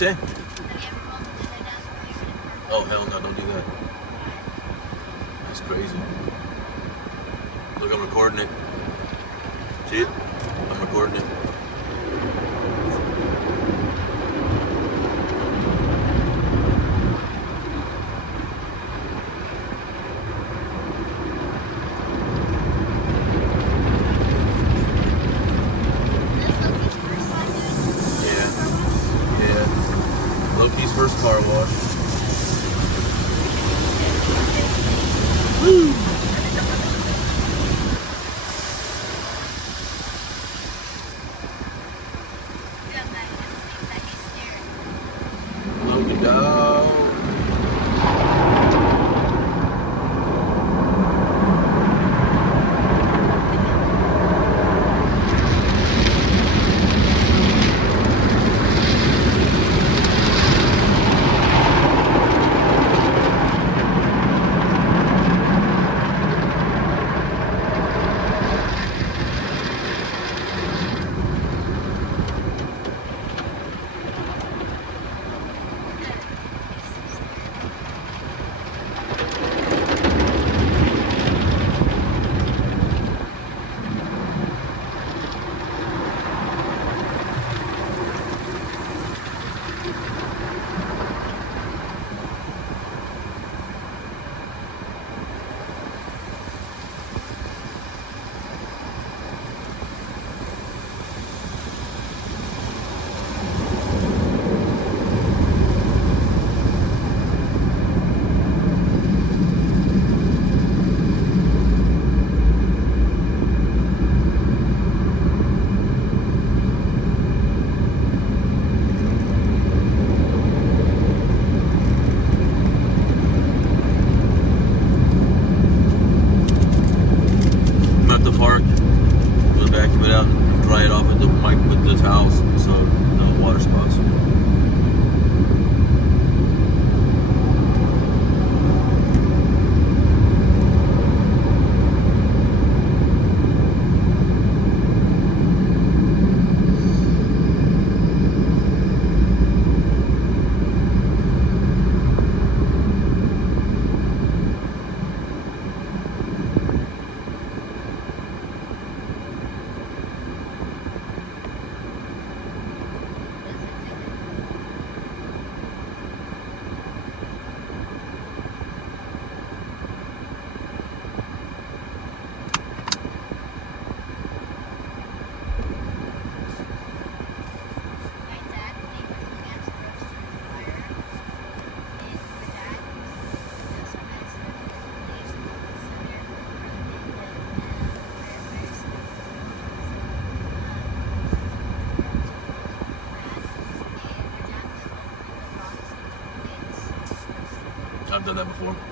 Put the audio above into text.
say? Oh, hell no, don't do that. That's crazy. Look, I'm recording it. See it? I'm recording it. Loki's first car wash. Woo! Loki dog. Park, we'll vacuum it out and dry it off with the towels so no water spots. I've done that before.